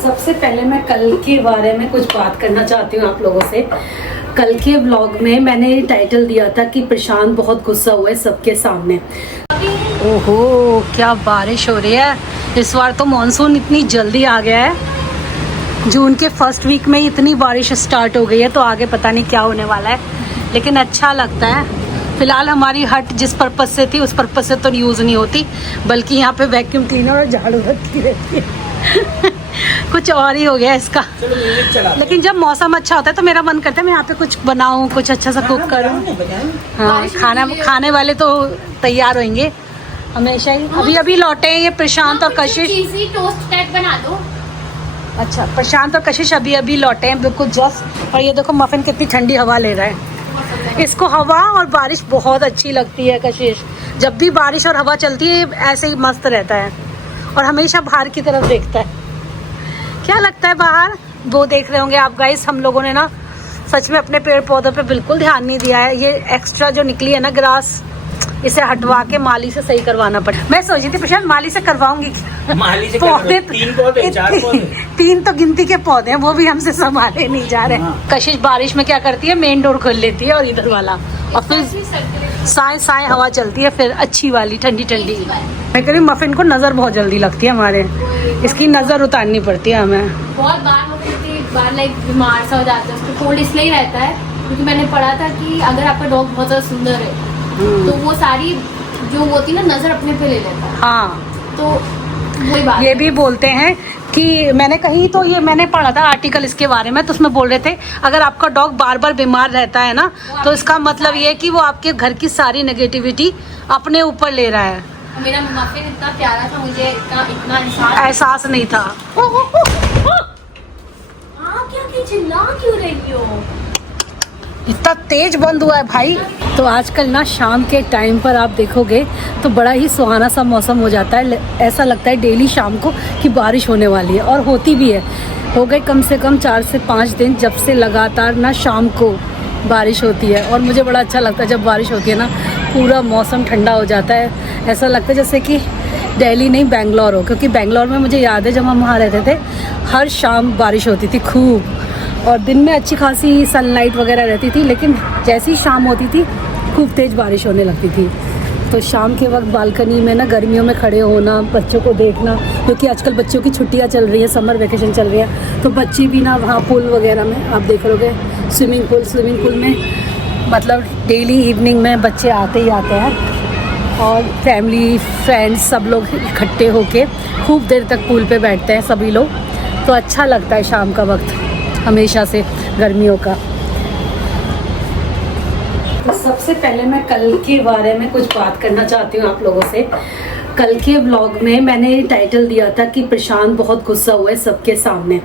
सबसे पहले मैं कल के बारे में कुछ बात करना चाहती हूँ आप लोगों से। कल के व्लॉग में मैंने टाइटल दिया था कि प्रशांत बहुत गुस्सा हुआ है सबके सामने। ओहो क्या बारिश हो रही है इस बार तो। मॉनसून इतनी जल्दी आ गया है, जून के फर्स्ट वीक में इतनी बारिश स्टार्ट हो गई है, तो आगे पता नहीं क्या होने वाला है, लेकिन अच्छा लगता है। फिलहाल हमारी हट जिस पर्पज से थी उस पर्पज से तो यूज़ नहीं होती, बल्कि यहाँ पे वैक्यूम क्लीनर और झाड़ू रखती रहती है। कुछ और ही हो गया इसका। लेकिन जब मौसम अच्छा होता है तो मेरा मन करता है मैं यहाँ पे कुछ बनाऊँ, कुछ अच्छा सा कुक करूँ। हाँ, खाने वाले तो तैयार होंगे हमेशा ही। अभी लौटे हैं ये प्रशांत और कशिश। टोस्ट टाइप बना दो। अच्छा, प्रशांत और कशिश अभी लौटे हैं बिल्कुल जस्ट। और ये देखो मफिन कितनी ठंडी हवा ले रहा है। इसको हवा और बारिश बहुत अच्छी लगती है कशिश। जब भी बारिश और हवा चलती है ऐसे ही मस्त रहता है और हमेशा बाहर की तरफ देखता है। क्या लगता है बाहर? वो देख रहे होंगे आप गाइस। हम लोगों ने ना सच में अपने पेड़ पौधों पे बिल्कुल ध्यान नहीं दिया है। ये एक्स्ट्रा जो निकली है ना ग्रास, इसे हटवा के माली से सही करवाना पड़े। मैं सोची थी प्रशांत माली से करवाऊंगी। माली से पौधे चार पौधे तीन तो गिनती के पौधे हैं, वो भी हमसे संभाले नहीं जा रहे। हाँ। कशिश बारिश में क्या करती है, मेन डोर खोल लेती है और इधर वाला, और फिर साए हवा चलती है, फिर अच्छी वाली ठंडी ठंडी। मैं कह रही मफिन को नजर बहुत जल्दी लगती है हमारे, इसकी नजर उतारनी पड़ती है हमें। बहुत बार लाइक बीमार सा हो जाता है, उसको कोल्ड इसलिए ही रहता है क्योंकि मैंने पढ़ा था कि अगर आपका डॉग बहुत ज्यादा सुंदर है तो वो सारी जो होती ना नजर अपने पे ले लेता है। हाँ, तो वही बात ये भी बोलते हैं कि मैंने कहीं तो ये मैंने पढ़ा था आर्टिकल इसके बारे में, तो उसमें बोल रहे थे अगर आपका डॉग बार बार बीमार रहता है ना तो इसका मतलब ये है कि वो आपके घर की सारी नेगेटिविटी अपने ऊपर ले रहा है। मेरा मफिन इतना प्यारा था, मुझे इतना एहसास नहीं था। क्या चिल्ला क्यों रही हो? इतना तेज बंद हुआ है भाई। तो आजकल ना शाम के टाइम पर आप देखोगे तो बड़ा ही सुहाना सा मौसम हो जाता है। ऐसा लगता है डेली शाम को कि बारिश होने वाली है, और होती भी है। हो गए कम से कम 4 से 5 दिन जब से लगातार ना शाम को बारिश होती है, और मुझे बड़ा अच्छा लगता है जब बारिश होती है ना, पूरा मौसम ठंडा हो जाता है। ऐसा लगता है जैसे कि दिल्ली नहीं बेंगलोर हो, क्योंकि बेंगलोर में मुझे याद है जब हम वहाँ रहते थे हर शाम बारिश होती थी खूब, और दिन में अच्छी खासी सनलाइट वगैरह रहती थी, लेकिन जैसी शाम होती थी खूब तेज़ बारिश होने लगती थी। तो शाम के वक्त बालकनी में ना गर्मियों में खड़े होना, बच्चों को देखना, क्योंकि आजकल बच्चों की छुट्टियां चल रही हैं, समर वेकेशन चल रही है, तो बच्चे भी ना वहाँ पूल वगैरह में आप देख लोगे, स्विमिंग पूल में मतलब डेली इवनिंग में बच्चे आते ही आते हैं, और फैमिली फ्रेंड्स सब लोग इकट्ठे होके खूब देर तक पूल पे बैठते हैं सभी लोग। तो अच्छा लगता है शाम का वक्त हमेशा से गर्मियों का। तो सबसे पहले मैं कल के बारे में कुछ बात करना चाहती हूँ आप लोगों से। कल के व्लॉग में मैंने टाइटल दिया था कि प्रशांत बहुत गुस्सा हुआ है सबके सामने।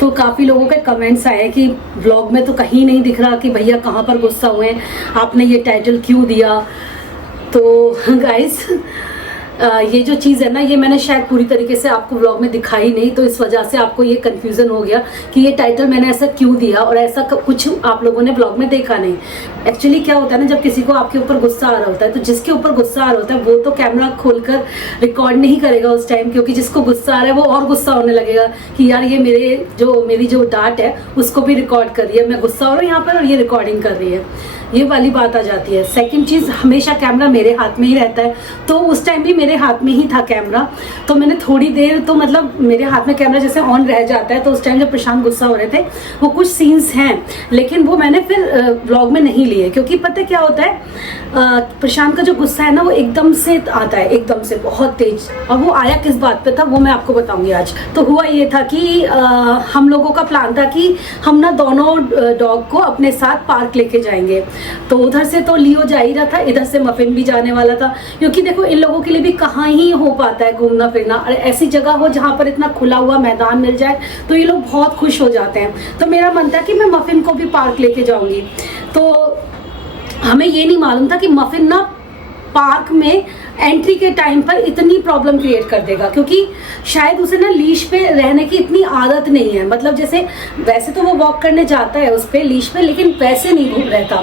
तो काफ़ी लोगों के कमेंट्स आए कि व्लॉग में तो कहीं नहीं दिख रहा कि भैया कहाँ पर गुस्सा हुए हैं, आपने ये टाइटल क्यों दिया। तो गाइस ये जो चीज़ है ना, ये मैंने शायद पूरी तरीके से आपको व्लॉग में दिखाई नहीं, तो इस वजह से आपको ये कंफ्यूजन हो गया कि ये टाइटल मैंने ऐसा क्यों दिया, और ऐसा कुछ आप लोगों ने व्लॉग में देखा नहीं। एक्चुअली क्या होता है ना, जब किसी को आपके ऊपर गुस्सा आ रहा होता है तो जिसके ऊपर गुस्सा आ रहा होता है वो तो कैमरा खोलकर रिकॉर्ड नहीं करेगा उस टाइम, क्योंकि जिसको गुस्सा आ रहा है वो और गुस्सा होने लगेगा कि यार ये मेरी जो डांट है उसको भी रिकॉर्ड कर रही है, मैं गुस्सा हो रहा हूँ यहाँ पर और ये रिकॉर्डिंग कर रही है, ये वाली बात आ जाती है। सेकंड चीज़, हमेशा कैमरा मेरे हाथ में ही रहता है, तो उस टाइम भी मेरे हाथ में ही था कैमरा। तो मैंने थोड़ी देर तो मतलब मेरे हाथ में कैमरा जैसे ऑन रह जाता है, तो उस टाइम जब प्रशांत गुस्सा हो रहे थे वो कुछ सीन्स हैं, लेकिन वो मैंने फिर व्लॉग में नहीं लिए, क्योंकि पता क्या होता है प्रशांत का जो गुस्सा है ना वो एकदम से आता है, एकदम से बहुत तेज। और वो आया किस बात पे था वो मैं आपको बताऊंगी आज। तो हुआ ये था कि हम लोगों का प्लान था कि हम ना दोनों डॉग को अपने साथ पार्क लेके जाएंगे। तो उधर से तो लियो जा ही रहा था, इधर से मफिन भी जाने वाला था, क्योंकि देखो इन लोगों के लिए भी कहाँ ही हो पाता है घूमना फिरना, और ऐसी जगह हो जहाँ पर इतना खुला हुआ मैदान मिल जाए तो ये लोग बहुत खुश हो जाते हैं। तो मेरा मन था कि मैं मफिन को भी पार्क लेके जाऊंगी। तो हमें ये नहीं मालूम था कि मफिन ना पार्क में एंट्री के टाइम पर इतनी प्रॉब्लम क्रिएट कर देगा, क्योंकि शायद उसे ना लीश पे रहने की इतनी आदत नहीं है। मतलब जैसे वैसे तो वो वॉक करने जाता है उस पे लीश पे, लेकिन वैसे नहीं घूम रहता।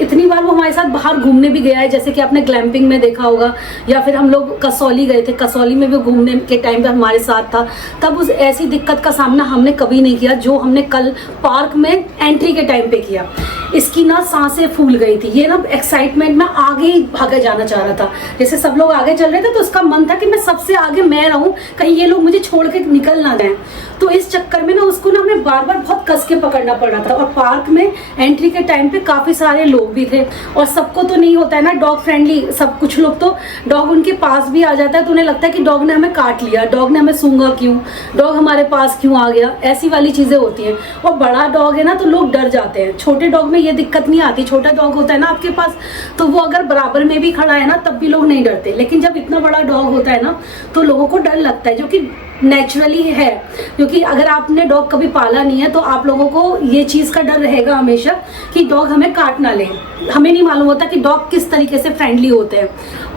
इतनी बार वो हमारे साथ बाहर घूमने भी गया है, जैसे कि आपने ग्लैम्पिंग में देखा होगा, या फिर हम लोग कसौली गए थे, कसौली में भी घूमने के टाइम पे हमारे साथ था। तब उस ऐसी दिक्कत का सामना हमने कभी नहीं किया जो हमने कल पार्क में एंट्री के टाइम पे किया। इसकी ना सांसें फूल गई थी, ये ना एक्साइटमेंट में आगे ही भागे जाना चाह रहा था। जैसे सब लोग आगे चल रहे थे तो उसका मन था कि मैं सबसे आगे मैं रहूं, कहीं ये लोग मुझे छोड़ के निकल ना जाएं। तो इस चक्कर में ना उसको ना हमें बार बार बहुत कस के पकड़ना पड़ रहा था। और पार्क में एंट्री के टाइम पे काफी सारे लोग भी थे, और सबको तो नहीं होता है ना डॉग फ्रेंडली। सब कुछ लोग तो डॉग उनके पास भी आ जाता है तो उन्हें लगता है कि डॉग ने हमें काट लिया, डॉग ने हमें सूंघा क्यों, डॉग हमारे पास क्यों आ गया, ऐसी वाली चीजें होती हैं। और बड़ा डॉग है ना तो लोग डर जाते हैं, छोटे डॉग में ये दिक्कत नहीं आती। छोटा डॉग होता है ना आपके पास तो वो अगर बराबर में भी खड़ा है ना तब भी लोग नहीं डरते, लेकिन जब इतना बड़ा डॉग होता है ना तो लोगों को डर लगता है, जो कि नेचुरली है। क्योंकि अगर आपने डॉग कभी पाला नहीं है तो आप लोगों को ये चीज का डर रहेगा हमेशा कि डॉग हमें काट ना ले। हमें नहीं मालूम होता कि डॉग किस तरीके से फ्रेंडली होते हैं।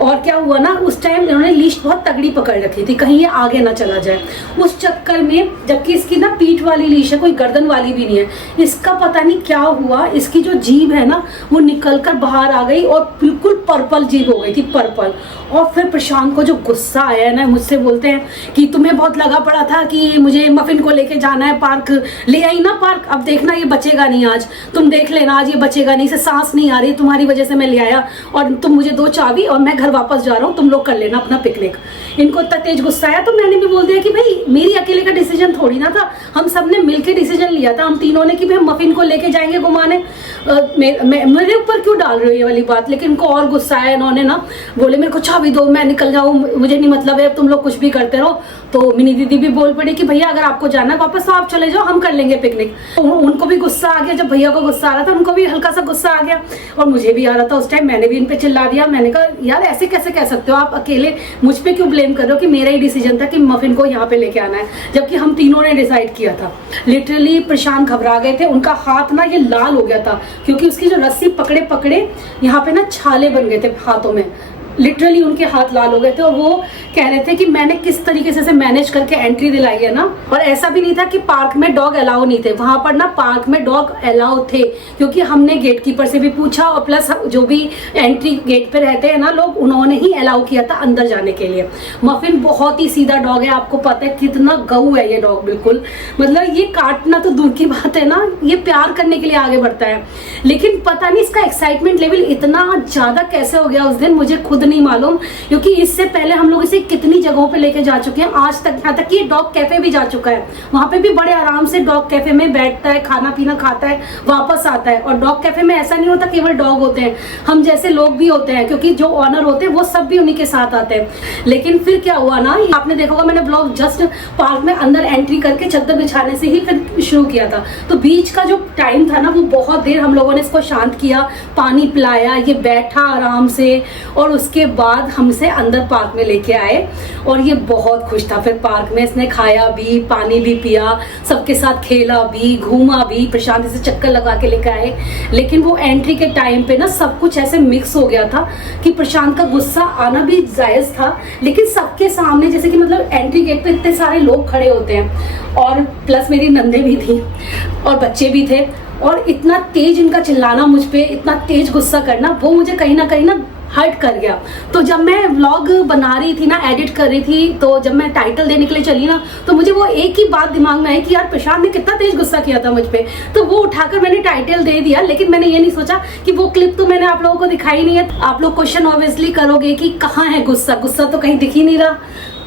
और क्या हुआ ना, उस टाइम इन्होंने लीश बहुत तगड़ी पकड़ रखी थी, कहीं ये आगे ना चला जाए। उस चक्कर में, जबकि इसकी ना पीठ वाली लीश है, कोई गर्दन वाली भी नहीं है, इसका पता नहीं क्या हुआ, इसकी जो जीभ है ना वो निकल कर बाहर आ गई और बिल्कुल पर्पल जीभ हो गई थी, पर्पल। और फिर प्रशांत को जो गुस्सा आया है ना, मुझसे बोलते हैं कि तुम्हें बहुत लगा पड़ा था कि मुझे मफिन को लेके जाना है पार्क, ले आई ना पार्क, अब देखना ये बचेगा नहीं, आज तुम देख लेना, आज ये बचेगा नहीं, इसे सांस नहीं आ रही, तुम्हारी वजह से मैं ले आया, और तुम मुझे दो चाबी और मैं घर वापस जा रहा हूँ, तुम लोग कर लेना अपना पिकनिक। इनको इतना तेज गुस्सा आया तो मैंने भी बोल दिया कि भाई मेरी अकेले का डिसीजन थोड़ी ना था, हम सब ने मिलकर डिसीजन लिया था, हम तीनों ने, कि भाई मफिन को लेके जाएंगे घुमाने। मेरे ऊपर क्यों डाल रहे हो ये वाली बात। लेकिन इनको और गुस्सा आया, इन्होंने ना बोले मेरे को चाबी दो, मैं निकल जाऊँ, मुझे नहीं मतलब है, तुम लोग कुछ भी करते रहो। तो मिनी दीदी भी बोल पड़ी कि भैया अगर आपको जाना है वापस तो आप चले जाओ, हम कर लेंगे पिकनिक। उनको भी गुस्सा आ गया, जब भैया को गुस्सा आ रहा था उनको भी हल्का सा गुस्सा आ गया, और मुझे भी आ रहा था उस टाइम। मैंने भी इन पे चिल्ला दिया, मैंने कहा यार ऐसे कैसे कह सकते हो आप, अकेले मुझ पे क्यों ब्लेम कर रहे हो कि मेरा ही डिसीजन था कि मफिन को यहाँ पे लेके आना है, जबकि हम तीनों ने डिसाइड किया था। लिटरली प्रशांत घबरा गए थे, उनका हाथ ना ये लाल हो गया था, क्योंकि उसकी जो रस्सी पकड़े पकड़े यहाँ पे ना छाले बन गए थे हाथों में, लिटरली उनके हाथ लाल हो गए थे। और वो कह रहे थे कि मैंने किस तरीके से मैनेज करके एंट्री दिलाई है ना। और ऐसा भी नहीं था कि पार्क में डॉग अलाउ नहीं थे, वहां पर ना पार्क में डॉग अलाउ थे, क्योंकि हमने गेट कीपर से भी पूछा, और प्लस जो भी एंट्री गेट पे रहते हैं ना लोग, उन्होंने ही अलाउ किया था अंदर जाने के लिए। मफिन बहुत ही सीधा डॉग है, आपको पता है कितना गऊ है ये डॉग, बिल्कुल मतलब ये काटना तो दूर की बात है ना, ये प्यार करने के लिए आगे बढ़ता है। लेकिन पता नहीं इसका एक्साइटमेंट लेवल इतना ज्यादा कैसे हो गया उस दिन, मुझे खुद नहीं मालूम। क्योंकि इससे पहले हम लोग इसे कितनी जगहों पे लेके जा चुके हैं आज तक, यहाँ तक कि डॉग कैफे भी जा चुका है, वहां पे भी बड़े आराम से डॉग कैफे में बैठता है, खाना पीना खाता है, वापस आता है। और डॉग कैफे में ऐसा नहीं होता केवल डॉग होते हैं, हम जैसे लोग भी होते हैं, क्योंकि जो ऑनर होते हैं वो सब भी उन्हीं के साथ आते हैं। लेकिन फिर क्या हुआ ना, आपने देखा होगा मैंने ब्लॉग जस्ट पार्क में अंदर एंट्री करके चद्दर बिछाने से ही फिर शुरू किया था। तो बीच का जो टाइम था ना वो बहुत देर हम लोगों ने इसको शांत किया, पानी पिलाया, ये बैठा आराम से, और उसके बाद हमसे अंदर पार्क में लेके आए। और ये बहुत खुश था। फिर पार्क में इसने खाया भी, पानी भी पिया, सबके साथ खेला भी, घूमा भी, प्रशांत से चक्कर लगा के लेके आए। लेकिन वो एंट्री के टाइम पे ना सब कुछ ऐसे मिक्स हो गया था कि प्रशांत का गुस्सा आना भी जायज था, लेकिन सबके सामने, जैसे कि मतलब एंट्री गेट पे इतने सारे लोग खड़े होते हैं, और प्लस मेरी नंदे भी थी और बच्चे भी थे, और इतना तेज इनका चिल्लाना मुझ पे, इतना तेज गुस्सा करना, वो मुझे कहीं ना हर्ट कर गया। तो जब मैं व्लॉग बना रही थी ना, एडिट कर रही थी, तो जब मैं टाइटल देने के लिए चली ना, तो मुझे वो एक ही बात दिमाग में आई कि यार प्रशांत ने कितना तेज गुस्सा किया था मुझ पे। तो वो उठाकर मैंने टाइटल दे दिया, लेकिन मैंने ये नहीं सोचा कि वो क्लिप तो मैंने आप लोगों को दिखाई नहीं है। आप लोग क्वेश्चन ऑब्वियसली करोगे कि कहाँ है गुस्सा, गुस्सा तो कहीं दिख ही नहीं रहा।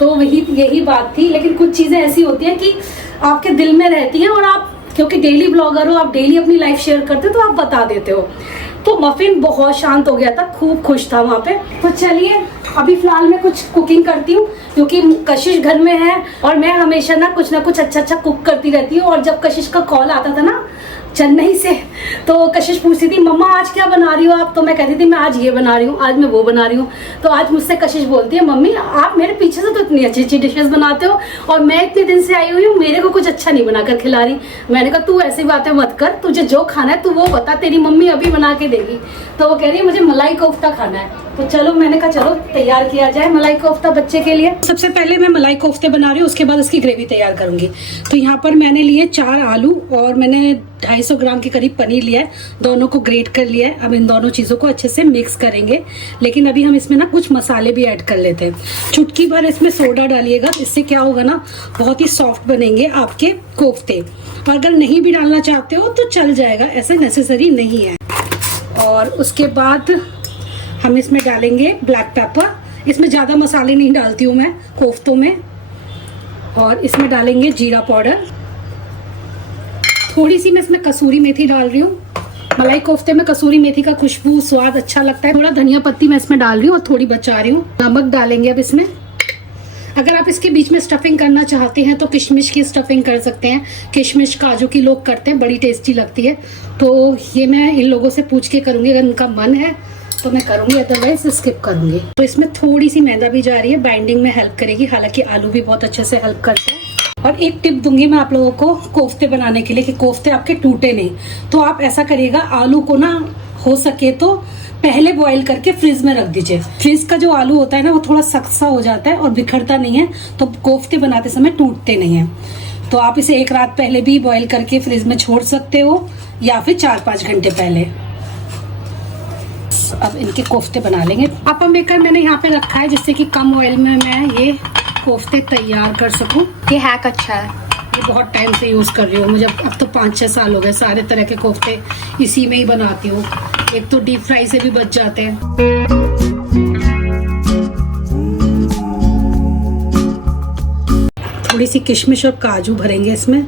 तो यही बात थी। लेकिन कुछ चीजें ऐसी होती है कि आपके दिल में रहती हैं, और आप क्योंकि डेली ब्लॉगर हो, आप डेली अपनी लाइफ शेयर करते हो, तो आप बता देते हो। तो मफिन बहुत शांत हो गया था, खूब खुश था वहाँ पे। तो चलिए अभी फिलहाल मैं कुछ कुकिंग करती हूँ, क्योंकि कशिश घर में है और मैं हमेशा ना कुछ अच्छा कुक करती रहती हूँ। और जब कशिश का कॉल आता था ना चेन्नई से, तो कशिश पूछती थी मम्मा आज क्या बना रही हो आप, तो मैं कहती थी मैं आज ये बना रही हूँ, आज मैं वो बना रही हूँ। तो आज मुझसे कशिश बोलती है मम्मी आप मेरे पीछे से तो इतनी अच्छी अच्छी डिशेस बनाते हो, और मैं इतने दिन से आई हुई हूँ, मेरे को कुछ अच्छा नहीं बनाकर खिला रही। मैंने कहा तू ऐसी बातें मत कर, तुझे जो खाना है तू वो बता, तेरी मम्मी अभी बना के देगी। तो वो कह रही है मुझे मलाई कोफ्ता खाना है। तो चलो मैंने कहा चलो तैयार किया जाए मलाई कोफ्ता बच्चे के लिए। सबसे पहले मैं मलाई कोफ्ते बना रही हूँ, उसके बाद उसकी ग्रेवी तैयार करूंगी। तो यहाँ पर मैंने लिए 4 आलू और मैंने 250 ग्राम के करीब पनीर लिया है, दोनों को ग्रेट कर लिया है। अब इन दोनों चीज़ों को अच्छे से मिक्स करेंगे, लेकिन अभी हम इसमें ना कुछ मसाले भी ऐड कर लेते हैं। चुटकी भर इसमें सोडा डालिएगा, इससे क्या होगा ना बहुत ही सॉफ्ट बनेंगे आपके कोफ्ते। और अगर नहीं भी डालना चाहते हो तो चल जाएगा, ऐसे नेसेसरी नहीं है। और उसके बाद हम इसमें डालेंगे ब्लैक पेपर। इसमें ज़्यादा मसाले नहीं डालती हूँ मैं कोफ्तों में। और इसमें डालेंगे जीरा पाउडर, थोड़ी सी मैं इसमें कसूरी मेथी डाल रही हूँ। मलाई कोफ्ते में कसूरी मेथी का खुशबू स्वाद अच्छा लगता है। थोड़ा धनिया पत्ती मैं इसमें डाल रही हूँ और थोड़ी बचा रही हूँ। नमक डालेंगे अब इसमें। अगर आप इसके बीच में स्टफिंग करना चाहते हैं तो किशमिश की स्टफिंग कर सकते हैं। किशमिश काजू की लोग करते हैं, बड़ी टेस्टी लगती है। तो ये मैं इन लोगों से पूछ के करूँगी, अगर उनका मन है तो मैं करूँगी, अदरवाइज स्किप करूँगी। तो इसमें थोड़ी सी मैदा भी जा रही है, बाइंडिंग में हेल्प करेगी। हालांकि आलू भी बहुत अच्छे से हेल्प करते हैं। और एक टिप दूंगी मैं आप लोगों को कोफ्ते बनाने के लिए कि कोफ्ते आपके टूटे नहीं। तो आप ऐसा करिएगा, आलू को ना हो सके तो पहले बॉईल करके फ्रिज में रख दीजिए। फ्रिज का जो आलू होता है ना वो थोड़ा सख्त सा हो जाता है और बिखरता नहीं है, तो कोफ्ते बनाते समय टूटते नहीं है। तो आप इसे एक रात पहले भी बॉईल करके फ्रिज में छोड़ सकते हो या फिर 4-5 घंटे पहले। अब इनके कोफ्ते बना लेंगे। पापा मेकर मैंने यहाँ पे रखा है जिससे कि कम ऑयल में मैं ये कोफ्ते तैयार कर सकूं। ये हैक अच्छा है, ये बहुत टाइम से यूज कर रही हूँ, मुझे अब तो 5-6 साल हो गए। सारे तरह के कोफ्ते इसी में ही बनाती हूँ। एक तो डीप फ्राई से भी बच जाते हैं। थोड़ी सी किशमिश और काजू भरेंगे इसमें।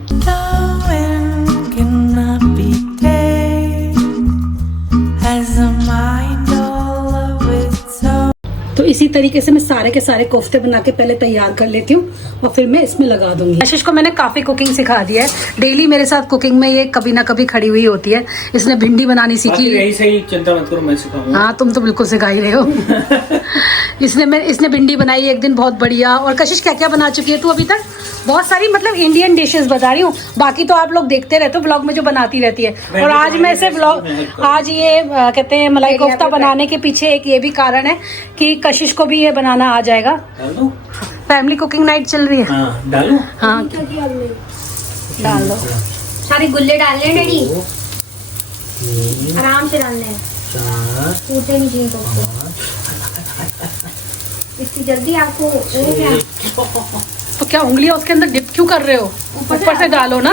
तो इसी तरीके से मैं सारे के सारे कोफ्ते बना के पहले तैयार कर लेती हूँ और फिर मैं इसमें लगा दूंगी। आशीष को मैंने काफी कुकिंग सिखा दिया है, डेली मेरे साथ कुकिंग में ये कभी ना कभी खड़ी हुई होती है। इसने भिंडी बनानी सीखी। यही सही, चिंता मत करो, मैं सिखाऊंगा। हाँ तुम तो बिल्कुल सिखा ही रहे हो। इसने भिंडी बनाई एक दिन बहुत बढ़िया। और कशिश क्या क्या बना चुकी है तू अभी तक? बहुत सारी, मतलब इंडियन डिशेस बता रही हूँ। बाकी तो आप लोग देखते रहते हो ब्लॉग में जो बनाती रहती है। और आज मैं इसे ब्लॉग, आज ये कहते हैं मलाई कोफ्ता बनाने के पीछे एक ये भी कारण है कि कशिश को भी ये बनाना आ जाएगा। फैमिली कुकिंग नाइट चल रही है। हाँ, डालूं? हाँ डाल दो। सारे गुल्ले डालने हैं डैडी, आराम से डालने हैं, टूटे नहीं चाहिए कोफ्ते। इतनी जल्दी आपको तो क्या उंगलियां उसके अंदर डिप क्यों कर रहे हो? ऊपर से डालो ना,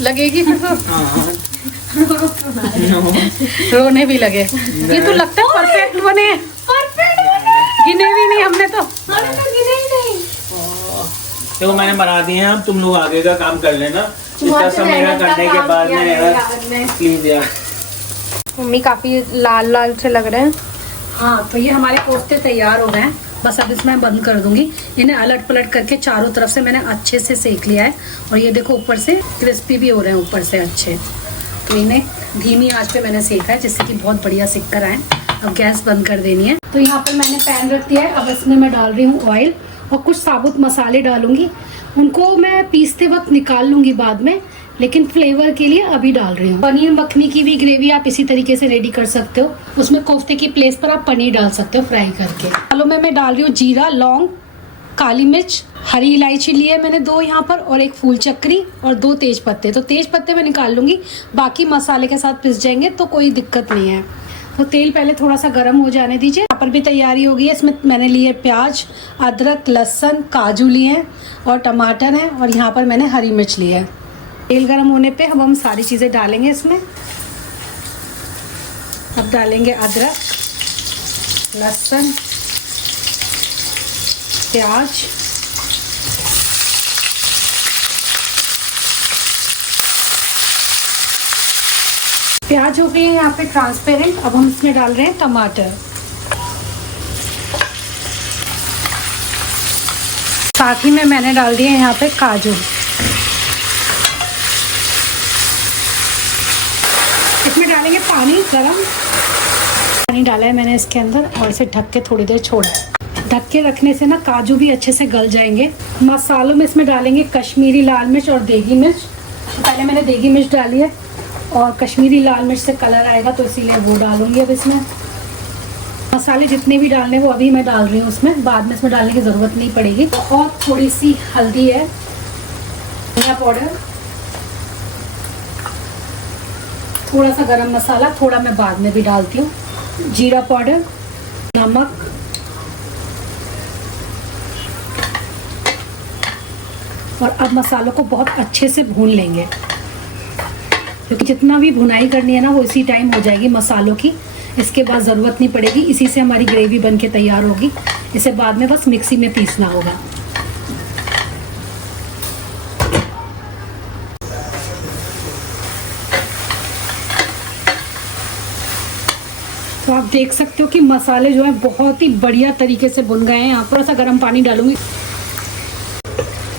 लगेगी फिर तो। रोने भी लगे। ये तो लगता है परफेक्ट बने। गिने भी नहीं हमने तो गिने ही नहीं। देखो मैंने बना दिए हैं, अब तुम लोग आगे का काम कर लेना। इतना सब मेरा करने के बाद में यार प्लीज यार। मम्मी काफी लाल लाल से लग रहे हैं। हाँ तो ये हमारे कोफ्ते तैयार हो गए हैं। बस अब इसमें बंद कर दूंगी। इन्हें अलट पलट करके चारों तरफ से मैंने अच्छे से सेक लिया है। और ये देखो ऊपर से क्रिस्पी भी हो रहे हैं ऊपर से अच्छे। तो इन्हें धीमी आंच पे मैंने सेका है जिससे कि बहुत बढ़िया सिक कर आए। अब गैस बंद कर देनी है। तो यहाँ पर मैंने पैन रख दिया है। अब इसमें मैं डाल रही हूँ ऑयल और कुछ साबुत मसाले डालूंगी। उनको मैं पीसते वक्त निकाल लूंगी बाद में, लेकिन फ्लेवर के लिए अभी डाल रही हूँ। पनीर मखनी की भी ग्रेवी आप इसी तरीके से रेडी कर सकते हो। उसमें कोफ्ते की प्लेस पर आप पनीर डाल सकते हो फ्राई करके। आलू में मैं डाल रही हूँ जीरा, लौंग, काली मिर्च, हरी इलायची ली है मैंने 2 यहाँ पर, और 1 फूल चक्री और 2 तेज पत्ते। तो तेज पत्ते मैं निकाल लूंगी, बाकी मसाले के साथ पिस जाएंगे तो कोई दिक्कत नहीं है। तो तेल पहले थोड़ा सा गर्म हो जाने दीजिए। यहाँ पर भी तैयारी हो गई है। इसमें मैंने लिए प्याज, अदरक, लहसुन, काजू लिए हैं और टमाटर हैं, और यहाँ पर मैंने हरी मिर्च ली है। तेल गर्म होने पे अब हम सारी चीज़ें डालेंगे इसमें। अब डालेंगे अदरक, लहसुन, प्याज, प्याज हो गई है यहाँ पे ट्रांसपेरेंट। अब हम इसमें डाल रहे हैं टमाटर, साथ ही में मैंने डाल दिए यहाँ पे काजू। इसमें डालेंगे पानी गरम। पानी डाला है मैंने इसके अंदर और इसे ढक के थोड़ी देर छोड़ा। ढक के रखने से ना काजू भी अच्छे से गल जाएंगे। मसालों में इसमें डालेंगे कश्मीरी लाल मिर्च और देगी मिर्च। पहले मैंने देगी मिर्च डाली है और कश्मीरी लाल मिर्च से कलर आएगा तो इसीलिए वो डालूंगी अब इसमें। मसाले जितने भी डालने वो अभी मैं डाल रही हूँ उसमें, बाद में इसमें डालने की ज़रूरत नहीं पड़ेगी। और थोड़ी सी हल्दी है, धनिया पाउडर, थोड़ा सा गरम मसाला, थोड़ा मैं बाद में भी डालती हूँ, जीरा पाउडर, नमक, और अब मसालों को बहुत अच्छे से भून लेंगे, क्योंकि जितना भी भुनाई करनी है ना वो इसी टाइम हो जाएगी मसालों की। इसके बाद ज़रूरत नहीं पड़ेगी, इसी से हमारी ग्रेवी बन के तैयार होगी। इसे बाद में बस मिक्सी में पीसना होगा। तो आप देख सकते हो कि मसाले जो है बहुत ही बढ़िया तरीके से भुन गए हैं। यहाँ थोड़ा सा गर्म पानी डालूंगी,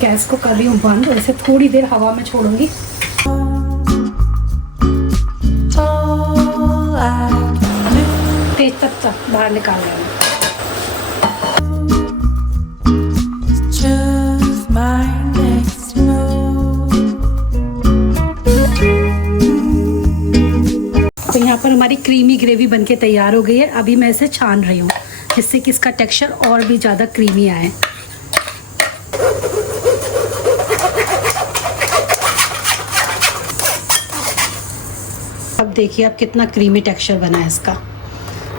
गैस को कर रही हूँ बंद और इसे थोड़ी देर हवा में छोड़ूंगी। तेज तक बाहर निकाल रहे हैं। तो यहाँ पर हमारी क्रीमी ग्रेवी बनके तैयार हो गई है। अभी मैं इसे छान रही हूँ जिससे कि इसका टेक्सचर और भी ज़्यादा क्रीमी आए। अब देखिए अब कितना क्रीमी टेक्सचर बना है इसका।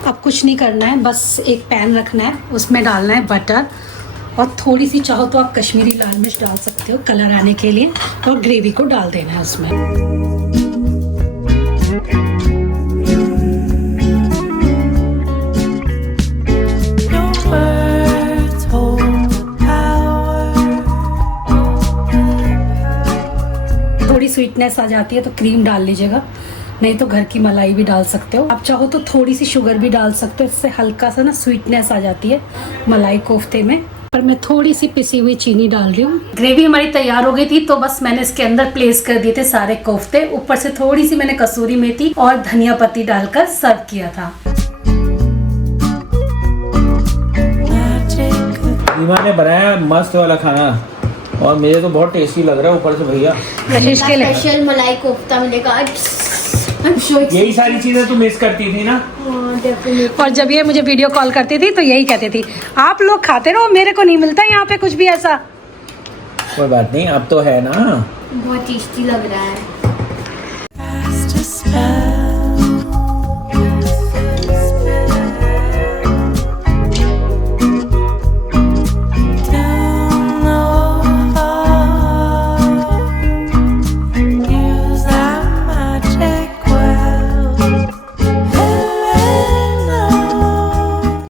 अब कुछ नहीं करना है, बस एक पैन रखना है, उसमें डालना है बटर और थोड़ी सी चाहो तो आप कश्मीरी लाल मिर्च डाल सकते हो कलर आने के लिए, और ग्रेवी को डाल देना है उसमें। थोड़ी स्वीटनेस आ जाती है तो क्रीम डाल लीजिएगा, नहीं तो घर की मलाई भी डाल सकते हो। आप चाहो तो थोड़ी सी शुगर भी डाल सकते हो, इससे हल्का सा ना स्वीटनेस आ जाती है मलाई कोफ्ते में। पर मैं थोड़ी सी पिसी हुई चीनी डाल रही हूँ। ग्रेवी हमारी तैयार हो गई थी तो बस मैंने इसके अंदर प्लेस कर दिए थे सारे कोफ्ते। ऊपर से थोड़ी सी मैंने कसूरी मेथी और धनिया पत्ती डालकर सर्व किया था। रीमा ने बनाया मस्त वाला खाना और मुझे तो बहुत टेस्टी लग रहा है ऊपर से भैया। रहीश के लिए स्पेशल मलाई कोफ्ता मिलेगा आज। यही सारी चीजें तू मिस करती थी ना। और जब ये मुझे वीडियो कॉल करती थी तो यही कहती थी आप लोग खाते रहो, मेरे को नहीं मिलता यहाँ पे कुछ भी ऐसा। कोई बात नहीं, अब तो है ना। बहुत टेस्टी लग रहा है।